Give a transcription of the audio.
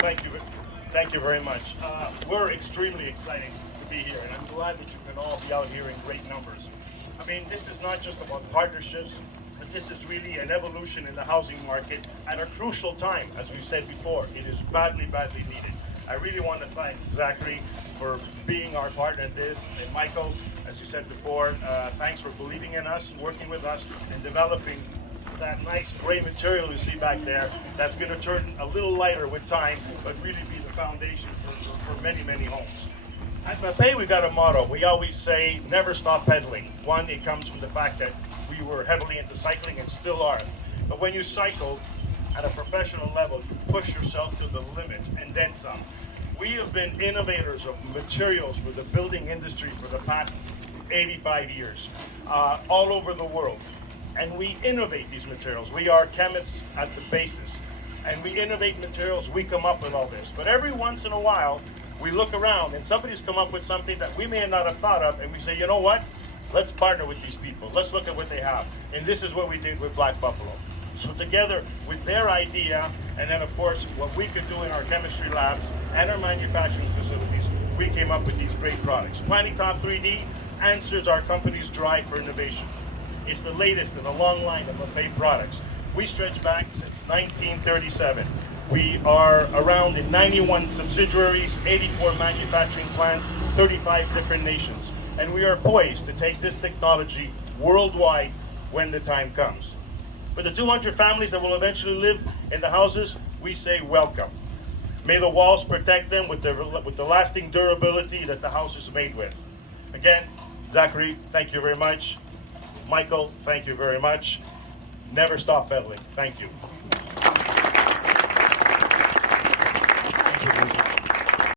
Thank you very much. We're extremely excited to be here, and I'm glad that you can all be out here in great numbers. I mean, this is not just about partnerships, but this is really an evolution in the housing market at a crucial time. As we've said before, it is badly, badly needed. I really want to thank Zachary for being our partner in this, and Michael, as you said before, thanks for believing in us, working with us, and developing that nice gray material you see back there that's going to turn a little lighter with time, but really be the foundation for many, many homes. At MAPEI, we got a motto. We always say, never stop pedaling. One, it comes from the fact that we were heavily into cycling and still are. But when you cycle at a professional level, you push yourself to the limit and then some. We have been innovators of materials for the building industry for the past 85 years, all over the world. And we innovate these materials. We are chemists at the basis. And we innovate materials, we come up with all this. But every once in a while, we look around and somebody's come up with something that we may not have thought of, and we say, you know what? Let's partner with these people. Let's look at what they have. And this is what we did with Black Buffalo. So together with their idea, and then of course what we could do in our chemistry labs and our manufacturing facilities, we came up with these great products. Planitop 3D answers our company's drive for innovation. It's the latest in a long line of MAPEI products. We stretch back since 1937. We are around in 91 subsidiaries, 84 manufacturing plants, 35 different nations. And we are poised to take this technology worldwide when the time comes. For the 200 families that will eventually live in the houses, we say welcome. May the walls protect them with the lasting durability that the house is made with. Again, Zachary, thank you very much. Michael, thank you very much. Never stop pedaling. Thank you. Thank you.